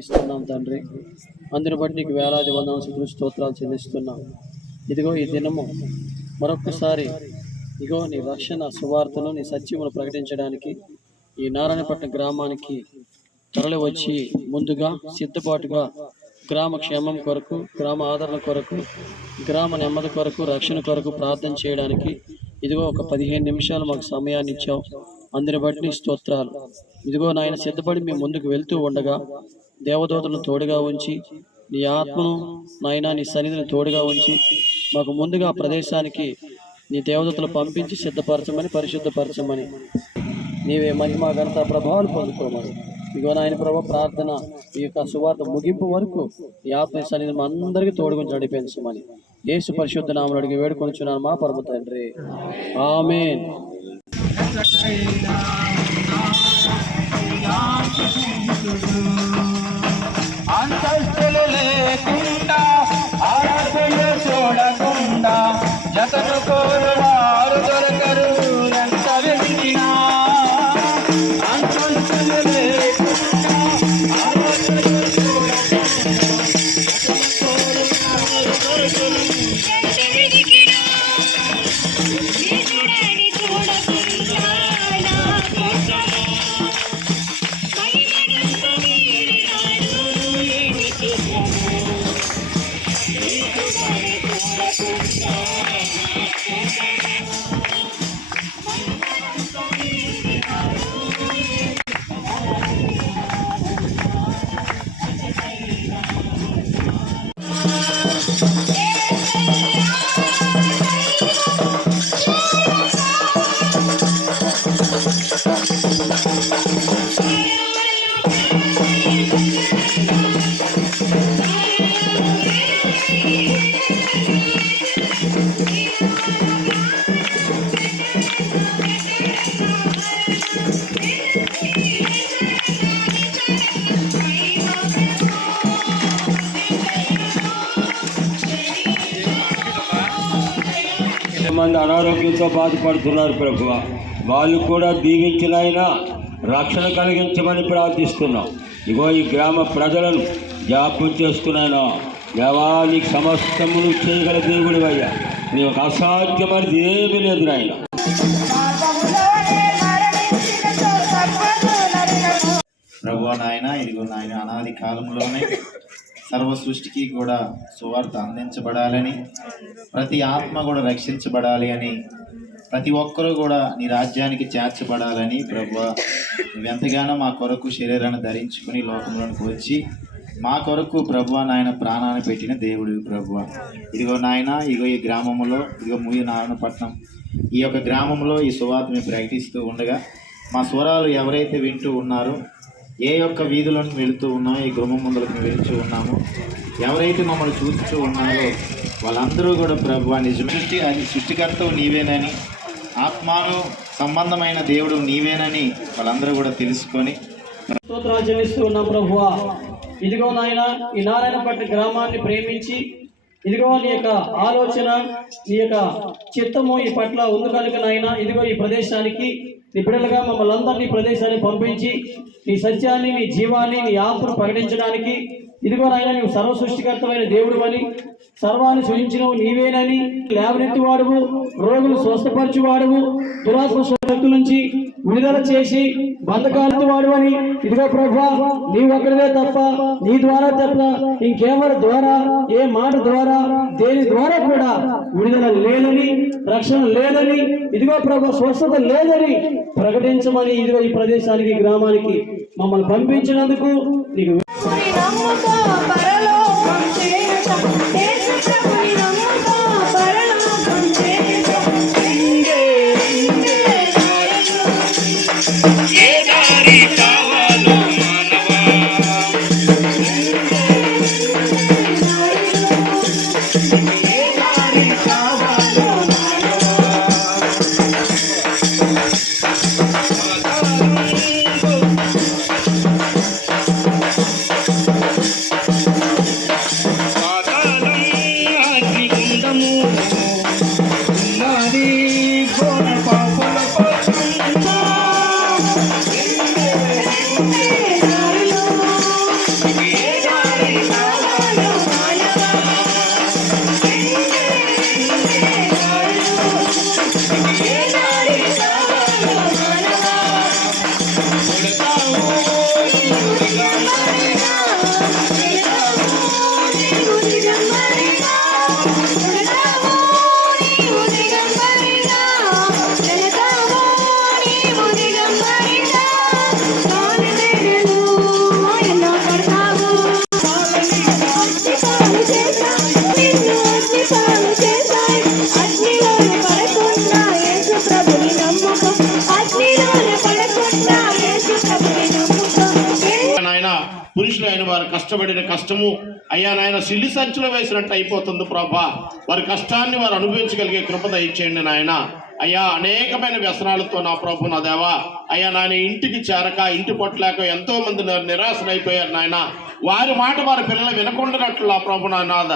ఇస్తున్నాం తండ్రి, అందుని బట్టి నీకు వేలాది వందనాలు స్తోత్రాలు చెల్లిస్తున్నాం. ఇదిగో ఈ దినము మరొకసారి ఇదిగో నీ రక్షణ సువార్తను, నీ సత్యమును ప్రకటించడానికి ఈ నారాయణపట్నం గ్రామానికి తరలి వచ్చి ముందుగా సిద్ధపాటుగా గ్రామ క్షేమం కొరకు, గ్రామ ఆదరణ కొరకు, గ్రామ నెమ్మది కొరకు, రక్షణ కొరకు ప్రార్థన చేయడానికి ఇదిగో ఒక 15 నిమిషాలు మాకు సమయాన్ని ఇచ్చావు. అందుని బట్టి నీ స్తోత్రాలు. ఇదిగో నాయన సిద్ధపడి మేము ముందుకు వెళ్తూ ఉండగా దేవదూతలను తోడుగా ఉంచి, నీ ఆత్మను నాయన నీ సన్నిధిని తోడుగా ఉంచి మాకు ముందుగా ప్రదేశానికి నీ దేవదూతలు పంపించి సిద్ధపరచమని, పరిశుద్ధపరచమని నీవే మహిమ ఘనత ప్రభావాలు పొందుకోమని. ఇదిగో నాయన ప్రభు ప్రార్థన ఈ యొక్క సువార్త ముగింపు వరకు ఈ ఆత్మ సన్నిధిని అందరికీ తోడుగుంచి నడిపించమని యేసు పరిశుద్ధ నామములో అడిగి వేడుకొనుచున్నాను మా పరమ తండ్రి. ఆమేన్. అంతస్తులు లేకుండా ఆరాధన చూడకుండా జతను కోరువారు దొరకరు ఎంత వెతికినా. అంతస్తులు లేకుండా ఆరాధన చూడకుండా మంది అనారోగ్యంతో బాధపడుతున్నారు ప్రభువా, వాళ్ళు కూడా దీవించిన ఆయన రక్షణ కలిగించమని ప్రార్థిస్తున్నాం. ఇగో ఈ గ్రామ ప్రజలను జ్ఞాపకం చేసుకున్నాను. దేవా, నీకు సమస్తమును చేయగల దేవుడు అయ్యా, నీకు అసాధ్యమని ఏమీ లేదు నాయన. ప్రభువా నాయన, ఇదిగో నాయన అనాది కాలంలోనే సర్వ సృష్టికి కూడా సువార్త అందించబడాలని, ప్రతి ఆత్మ కూడా రక్షించబడాలి అని, ప్రతి ఒక్కరూ కూడా నీ రాజ్యానికి చేర్చబడాలని ప్రభువా నువ్వెంతగానో మా కొరకు శరీరాన్ని ధరించుకుని లోకంలోనికి వచ్చి మా కొరకు ప్రభువా నాయన ప్రాణాన్ని పెట్టిన దేవుడు ప్రభువా. ఇదిగో నాయన, ఇదిగో ఈ గ్రామంలో, ఇదిగో మూయ నారాయణపట్నం ఈ యొక్క గ్రామంలో ఈ సువార్తని ప్రకటిస్తూ ఉండగా మా స్వరాలు ఎవరైతే వింటూ ఉన్నారో, ఏ యొక్క వీధులను వెళుతూ ఉన్నామో, ఈ గృహం ముందులకు వెళుతూ ఉన్నామో, ఎవరైతే మమ్మల్ని చూస్తూ ఉన్నారో వాళ్ళందరూ కూడా ప్రభువా నిజమే అది సృష్టికర్తవు నీవేనని, ఆత్మాను సంబంధమైన దేవుడు నీవేనని వాళ్ళందరూ కూడా తెలుసుకొని స్తోత్రాలు చెల్లిస్తూ ఉన్నాం ప్రభువా. ఇదిగో నాయన, ఈ నారాయణపట్నం గ్రామాన్ని ప్రేమించి ఇదిగో నీ యొక్క ఆలోచన, నీ యొక్క చిత్తము ఈ పట్ల ఉంది కనుక నాయన, ఇదిగో ఈ ప్రదేశానికి నీ బిడ్డలుగా మమ్మల్ని అందరినీ ప్రదేశాన్ని పంపించి నీ సత్యాన్ని, నీ జీవాన్ని, నీ ఆత్మను ప్రకటించడానికి ఇదిగో నాయన నువ్వు సర్వ సృష్టికర్తమైన దేవుడు అని, సర్వాన్ని సృజించినవు నీవేనని, లేవనెత్తి వాడువు, రోగులు స్వస్థపరచు వాడువు, దురాత్మ శక్తుల నుంచి విడుదల చేసి బంధకాలెత్తి వాడు అని, ఇదిగో ప్రభువా నీ ఒక్కడివే తప్ప, నీ ద్వారా తప్ప ఇంకెవరి ద్వారా, ఏ మాట ద్వారా, దేని ద్వారా కూడా విడుదల లేదని, రక్షణ లేదని, ఇదిగో ప్రభు స్వస్థత లేదని ప్రకటించమని ఇదిగో ఈ ప్రదేశానికి, గ్రామానికి మమ్మల్ని పంపించినందుకు నీకు దిగంబరిగా వెళతావో నీవు దిగంబరిగా కాలి వేళ్ళు ఎన్నో పడతావు అగ్నిపాలు చేశాయి నిన్ను అగ్నిపాలు చేశాయి అగ్నిలోనే పడకుండా యేసు ప్రభుని నమ్ముకో అగ్నిలోనే పడకుండా యేసు ప్రభుని నమ్ముకో నాయన పురుషులు అయిన వారు కష్టపడిన కష్టము అయ్యా నాయన సిల్లి సంచిలో వేసినట్టు అయిపోతుంది ప్రభా. వారి కష్టాన్ని వారు అనుభవించగలిగే కృప దయచేయండి నాయన. అయ్యా అనేకమైన వ్యసనాలతో నా ప్రభు నా దేవా అయ్యా నాయన ఇంటికి చేరక ఇంటి పొట్టలేక ఎంతో మంది నిరాశనైపోయారు నాయన. వారి మాట వారి పిల్లలు వినకుండానట్లు నా ప్రభు నా నాద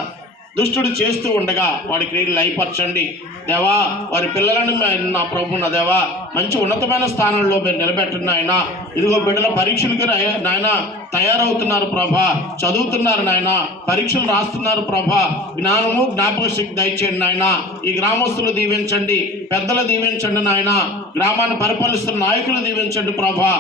దుష్టుడు చేస్తూ ఉండగా వాడి క్రియలు లయపరచండి దేవా. వారి పిల్లలను నా ప్రభు నా దేవా మంచి ఉన్నతమైన స్థానంలో మీరు నిలబెట్టండి నాయన. ఇదిగో బిడ్డల పరీక్షలకు నాయన తయారవుతున్నారు ప్రభా, చదువుతున్నారు నాయన, పరీక్షలు రాస్తున్నారు ప్రభా. జ్ఞానము జ్ఞాపక శక్తి దయచేయండి నాయన. ఈ గ్రామస్తులు దీవించండి, పెద్దలు దీవించండి నాయన. గ్రామాన్ని పరిపాలిస్తున్న నాయకులు దీవించండి ప్రభా.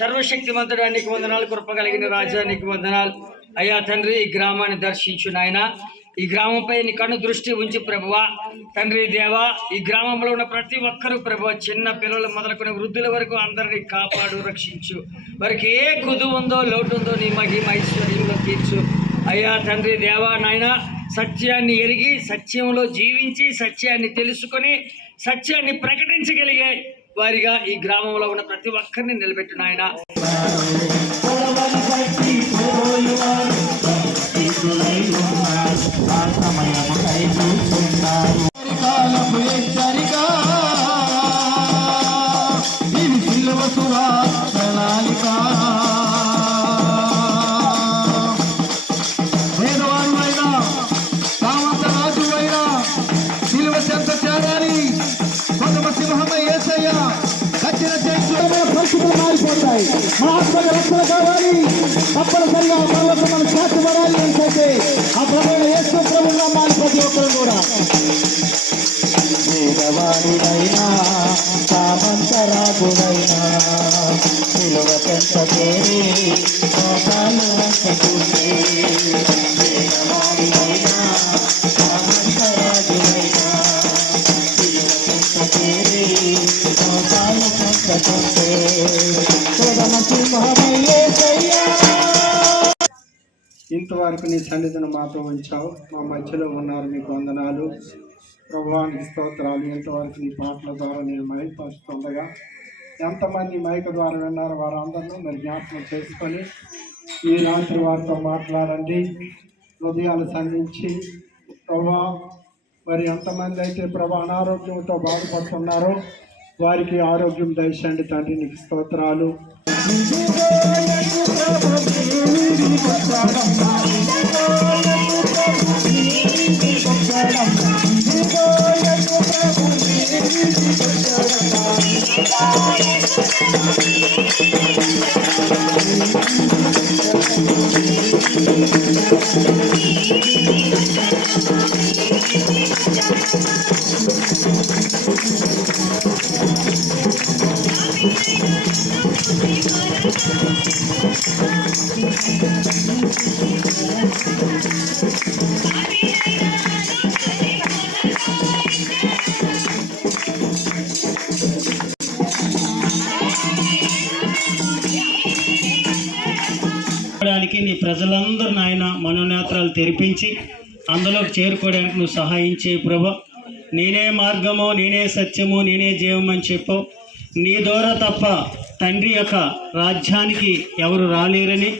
సర్వశక్తిమంతుడా నీకు వందనాలు, కృప కలిగిన రాజా నీకు వందనాలు అయ్యా తండ్రి. ఈ గ్రామాన్ని దర్శించు నాయన. ఈ గ్రామంపై నీ కన్ను దృష్టి ఉంచి ప్రభువా తండ్రి దేవా. ఈ గ్రామంలో ఉన్న ప్రతి ఒక్కరూ ప్రభువా చిన్న పిల్లలు మొదలుకొని వృద్ధుల వరకు అందరినీ కాపాడు, రక్షించు. వారికి ఏ కుదు ఉందో లోటు ఉందో నీ మహిమ ఐశ్వర్యంలో తీర్చు అయ్యా తండ్రి దేవా నాయన. సత్యాన్ని ఎరిగి సత్యంలో జీవించి సత్యాన్ని తెలుసుకొని సత్యాన్ని ప్రకటించగలిగే వారిగా ఈ గ్రామంలో ఉన్న ప్రతి ఒక్కరిని నిలబెట్టు నాయన. మారిపోతాయి. మా ఆత్మకు రక్షణ కావాలి, తప్పనిసరిగా పర్వతం మనం సాధ్యపడాలి అంటే ఆ ప్రభుత్వ యేసు ప్రభువుగా మారి ప్రతి ఒక్కరు కూడా వేదవాడినైనా సామంతరాజునైనా విలువ పెంత చేరి మోకాలు చూసి వేదవాడినైనా సామంతరాజునైనా విలువ పెంత చేరి మోకాలు ఇంతవరకు నీ సన్నిధిని మాతో ఉంచావు, మా మధ్యలో ఉన్నారు, మీకు వందనాలు ప్రభువానికి స్తోత్రాలు. ఇంతవరకు నీ పాటల ద్వారా నేను మైపరుస్తుండగా ఎంతమంది మైక ద్వారా విన్నారో వారందరినీ మరి జ్ఞాపకం చేసుకొని ఈ రాత్రి వారితో మాట్లాడండి, హృదయాలు సంధించి ప్రభా మరి ఎంతమంది అయితే ప్రభా అనారోగ్యంతో బాధపడుతున్నారో వారికి ఆరోగ్యం దయచేయండి తండ్రి, నీకు స్తోత్రాలు. నీ ప్రజలందరూ నాయన మనోనేత్రాలు తెరిపించి అందులోకి చేరుకోవడానికి నువ్వు సహాయం చేయి ప్రభా. నేనే మార్గము, నేనే సత్యము, నేనే జీవం అని చెప్పు. నీ ద్వారా తప్ప తండ్రి యొక్క రాజ్యానికి ఎవరు రాలేరని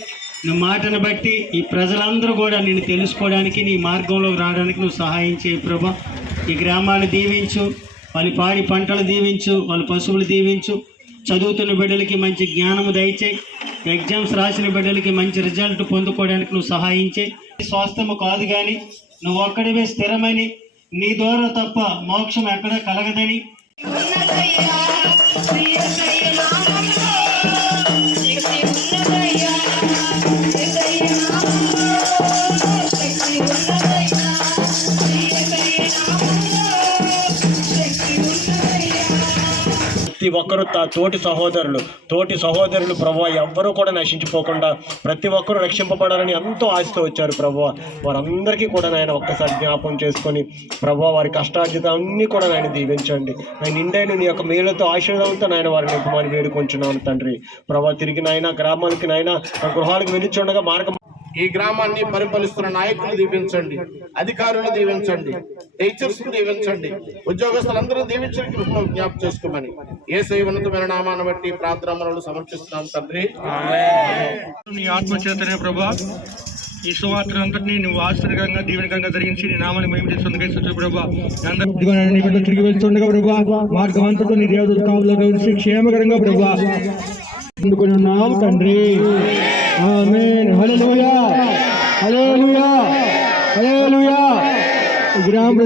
నువ్వు మాటను బట్టి ఈ ప్రజలందరూ కూడా నేను తెలుసుకోవడానికి నీ మార్గంలోకి రావడానికి నువ్వు సహాయం చేయి ప్రభా. ఈ గ్రామాన్ని దీవించు, వాళ్ళ పాడి పంటలు దీవించు, వాళ్ళ పశువులు దీవించు, చదువుతున్న బిడ్డలకి మంచి జ్ఞానము దయచేయి, ఎగ్జామ్స్ రాసిన బిడ్డలకి మంచి రిజల్ట్ పొందుకోవడానికి నువ్వు సహాయం చేయి. స్వాస్థ్యము కాదు కానీ నువ్వు ఒక్కడివే స్థిరమని, నీ ద్వారా తప్ప మోక్షం ఎక్కడ కలగదని ప్రతి ఒక్కరూ తోటి సహోదరులు ప్రభువా ఎవ్వరూ కూడా నశించిపోకుండా ప్రతి ఒక్కరూ రక్షింపబడాలని ఎంతో ఆశతో వచ్చారు ప్రభువా. వారందరికీ కూడా నాయన ఒక్కసారి జ్ఞాపం చేసుకొని ప్రభువా వారి కష్టార్జిత అన్నీ కూడా నాయన దీవించండి. ఆయన నిండైన నీ యొక్క మేలుతో ఆశీర్వాదంతో నాయన వారిని నింపమని వేడుకొంచున్నాను తండ్రి. ప్రభువా తిరిగి నాయన గ్రామాలకి నాయన గృహాలకు వెళ్ళిచుండగా మార్గం ఈ గ్రామాన్ని పరిపాలిస్తున్న నాయకులు దీవించండి, అధికారులు దీవించండి, టీచర్స్ దీవించండి, ఉద్యోగస్తులందరూ దీవించడానికి జ్ఞాపకం చేసుకోమని యేసయ్య ఉన్నతమైన నామాన్ని బట్టి ప్రార్థనలు సమర్పిస్తున్నాం తండ్రి. నీ ఆత్మచేతనే ప్రభా ఈ సువార్తను అంతటినీ నువ్వు ఆశ్చర్యంగా దీవెనకంగా జరిగించి నీ నామాన్ని మహిమ చేస్తుండగా ప్రభా తిరిగి వెళ్తుండగా ప్రభా మార్గం అంతటా నీ దేవదూత కాపుదల కలిసి క్షేమకరంగా ప్రభా అందుకున్నాం తండ్రి. ఆమేన్. హల్లెలూయా, హల్లెలూయా, హల్లెలూయా. గ్రామ